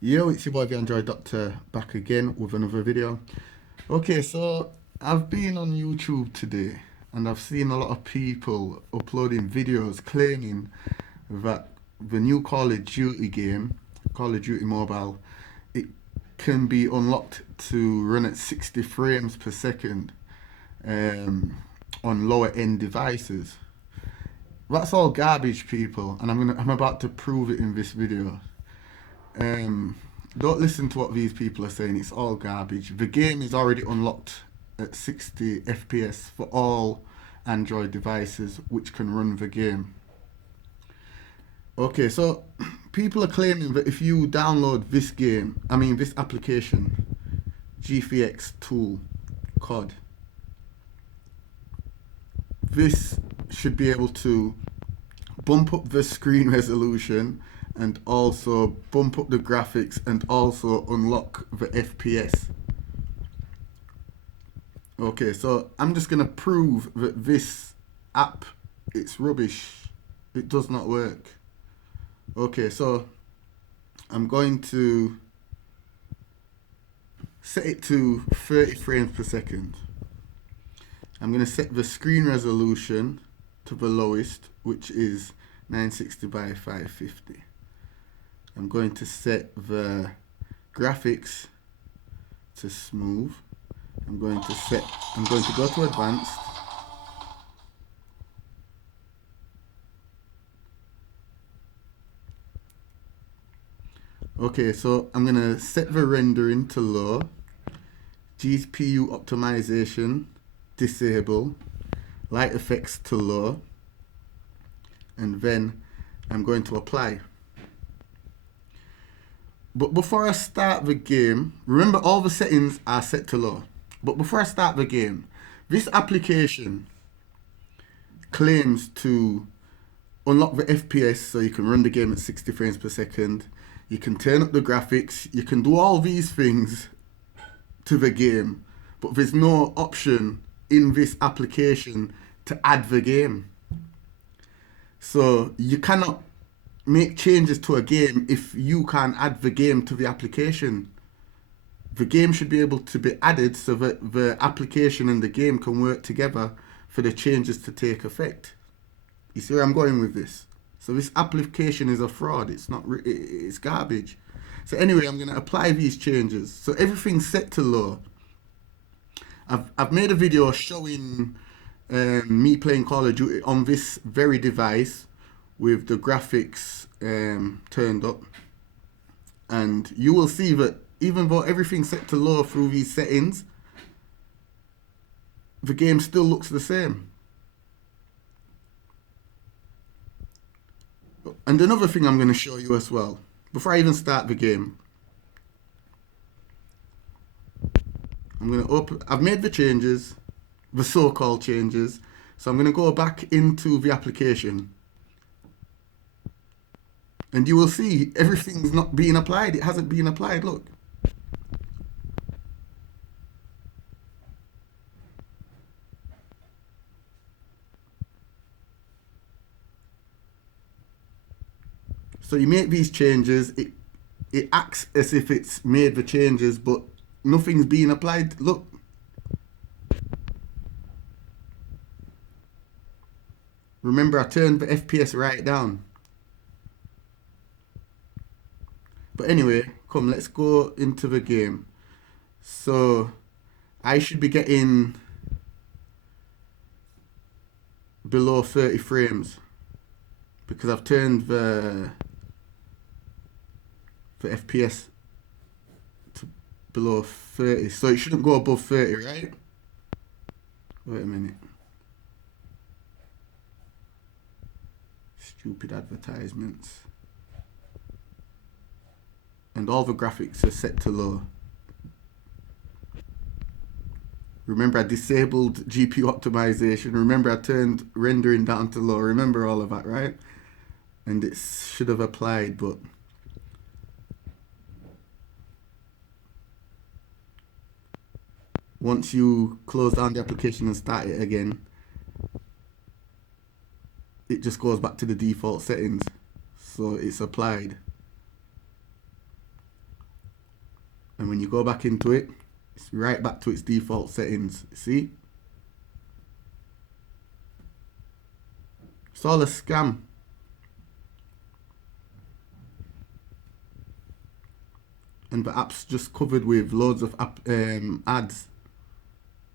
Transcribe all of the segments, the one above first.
Yo, it's your boy the Android Doctor back again with another video. Okay, so I've been on YouTube today and I've seen a lot of people uploading videos claiming that the new Call of Duty game, Call of Duty Mobile, it can be unlocked to run at 60 frames per second on lower end devices. That's all garbage, people, and I'm about to prove it in this video. Um, don't listen to what these people are saying. It's all garbage. The game is already unlocked at 60 FPS for all Android devices which can run the game. Okay, so people are claiming that if you download this application, GFX Tool, COD, this should be able to bump up the screen resolution and also bump up the graphics and also unlock the FPS. Okay, so I'm just gonna prove that this app, it's rubbish. It does not work. Okay, so I'm going to set it to 30 frames per second. I'm going to set the screen resolution to the lowest, which is 960 by 550. I'm going to set the graphics to smooth. I'm going to go to advanced. Okay, so I'm going to set the rendering to low. GPU optimization disable. Light effects to low. And then I'm going to apply. But before I start the game, remember all the settings are set to low. But before I start the game, this application claims to unlock the FPS so you can run the game at 60 frames per second. You can turn up the graphics. You can do all these things to the game. But there's no option in this application to add the game. So you cannot make changes to a game if you can't add the game to the application. The game should be able to be added so that the application and the game can work together for the changes to take effect. You see where I'm going with this? So this application is a fraud. It's not. It's garbage. So anyway, I'm going to apply these changes. So everything's set to low. I've made a video showing me playing Call of Duty on this very device with the graphics turned up, and you will see that even though everything's set to low through these settings, the game still looks the same. And another thing I'm going to show you as well, before I even start the game, I'm going to open. I've made the changes, the so-called changes. So I'm going to go back into the application. And you will see everything's not being applied. It hasn't been applied. Look. So you make these changes. It acts as if it's made the changes, but nothing's being applied. Look. Remember, I turned the FPS right down. But anyway, come, let's go into the game. So I should be getting below 30 frames because I've turned the FPS to below 30. So it shouldn't go above 30, right? Wait a minute. Stupid advertisements. And all the graphics are set to low. Remember, I disabled GPU optimization. Remember, I turned rendering down to low. Remember all of that, right? And it should have applied, but once you close down the application and start it again, it just goes back to the default settings. So it's applied. And when you go back into it, it's right back to its default settings. See? It's all a scam. And the app's just covered with loads of ads.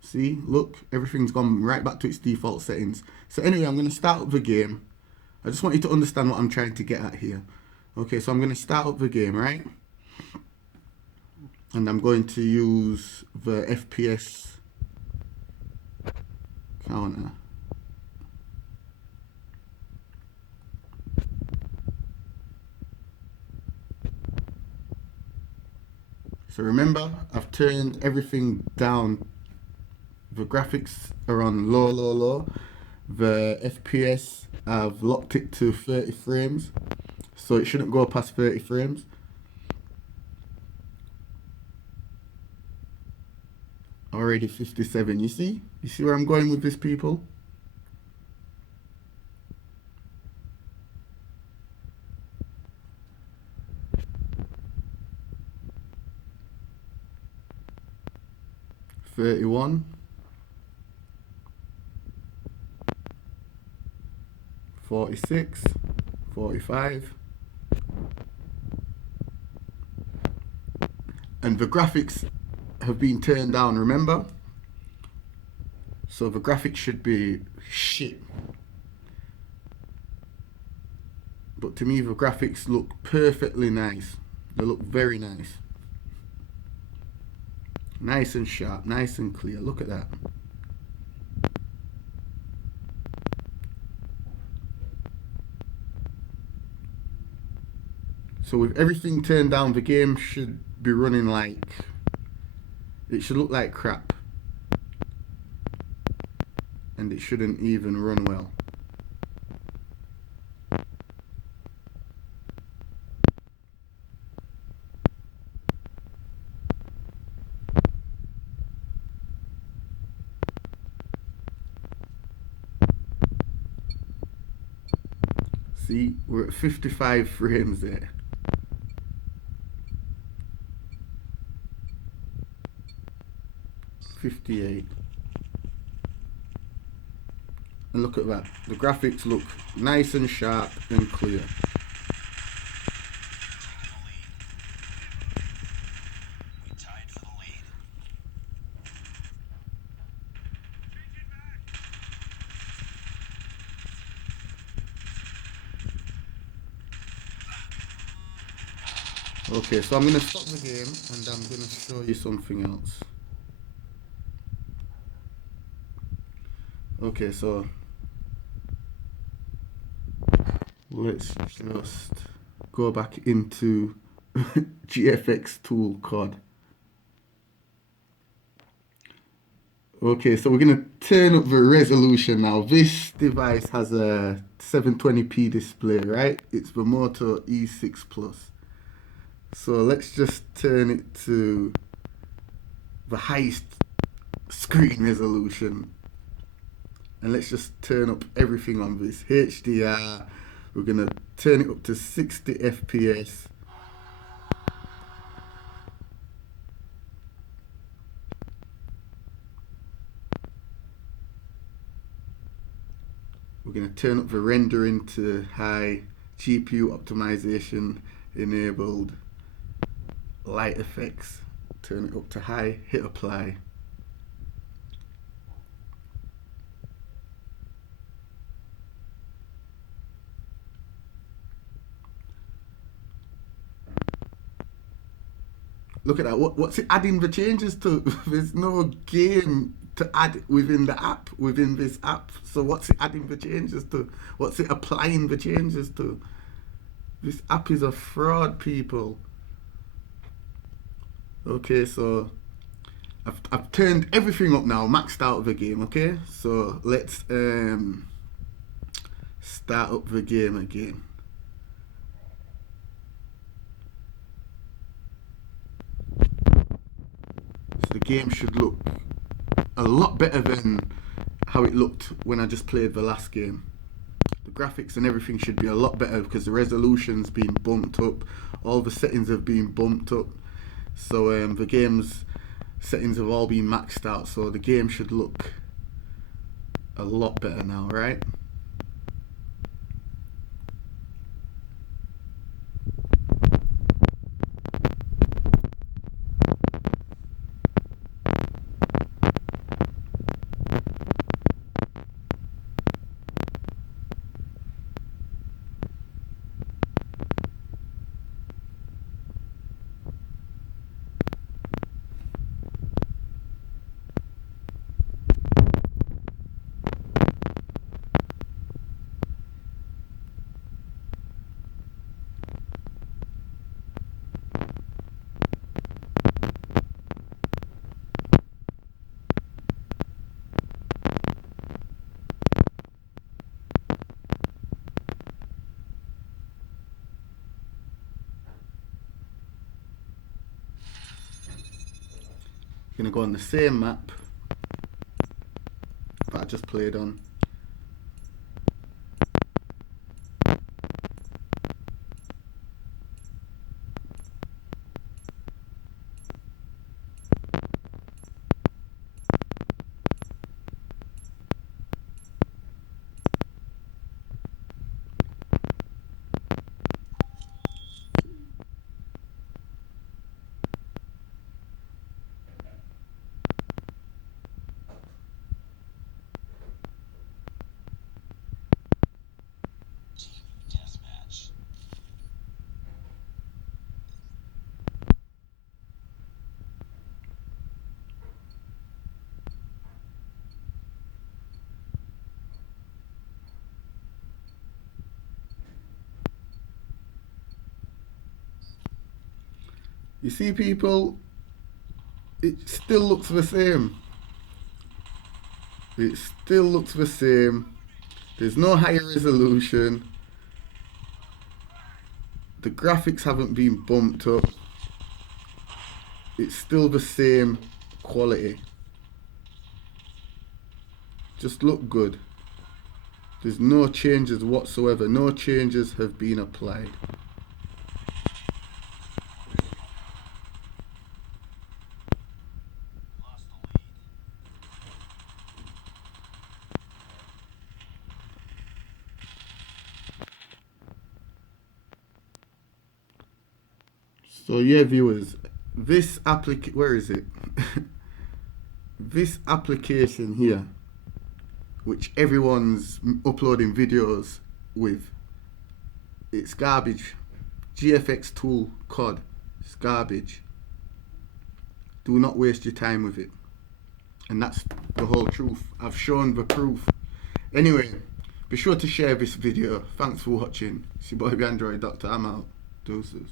See, look, everything's gone right back to its default settings. So anyway, I'm going to start up the game. I just want you to understand what I'm trying to get at here. Okay, so I'm going to start up the game, right? And I'm going to use the FPS counter. So remember, I've turned everything down. The graphics are on low. The FPS, I've locked it to 30 frames. So it shouldn't go past 30 frames. Already 57, you see? You see where I'm going with this, people? $31, 46, 45, and the graphics have been turned down, remember? So the graphics should be shit. But to me, the graphics look perfectly nice. They look very nice. Nice and sharp, nice and clear. Look at that. So with everything turned down, the game should be running like... It should look like crap. And it shouldn't even run well. See, we're at 55 frames there. $58. And look at that. The graphics look nice and sharp and clear. Okay, so I'm going to stop the game and I'm going to show you something else. Okay, so let's just go back into GFX Tool COD. Okay, so we're going to turn up the resolution now. This device has a 720p display, right? It's the Moto E6 Plus. So let's just turn it to the highest screen resolution. And let's just turn up everything on this. HDR, we're going to turn it up to 60 FPS. We're going to turn up the rendering to high, GPU optimization enabled, light effects, turn it up to high, hit apply. Look at that. What's it adding the changes to? There's no game to add within the app, within this app. So what's it adding the changes to? What's it applying the changes to? This app is a fraud, people. Okay, so I've turned everything up now, maxed out the game, okay? So let's start up the game again. So the game should look a lot better than how it looked when I just played the last game. The graphics and everything should be a lot better because the resolution's been bumped up, all the settings have been bumped up. So the game's settings have all been maxed out, so the game should look a lot better now, right? Gonna go on the same map that I just played on. You see, people, it still looks the same. It still looks the same. There's no higher resolution. The graphics haven't been bumped up. It's still the same quality. Just look good. There's no changes whatsoever. No changes have been applied. So yeah, viewers, where is it? This application here, which everyone's uploading videos with, it's garbage. GFX Tool COD, it's garbage. Do not waste your time with it. And that's the whole truth. I've shown the proof. Anyway, be sure to share this video. Thanks for watching. It's your boy the Android Doctor. I'm out. Deuces.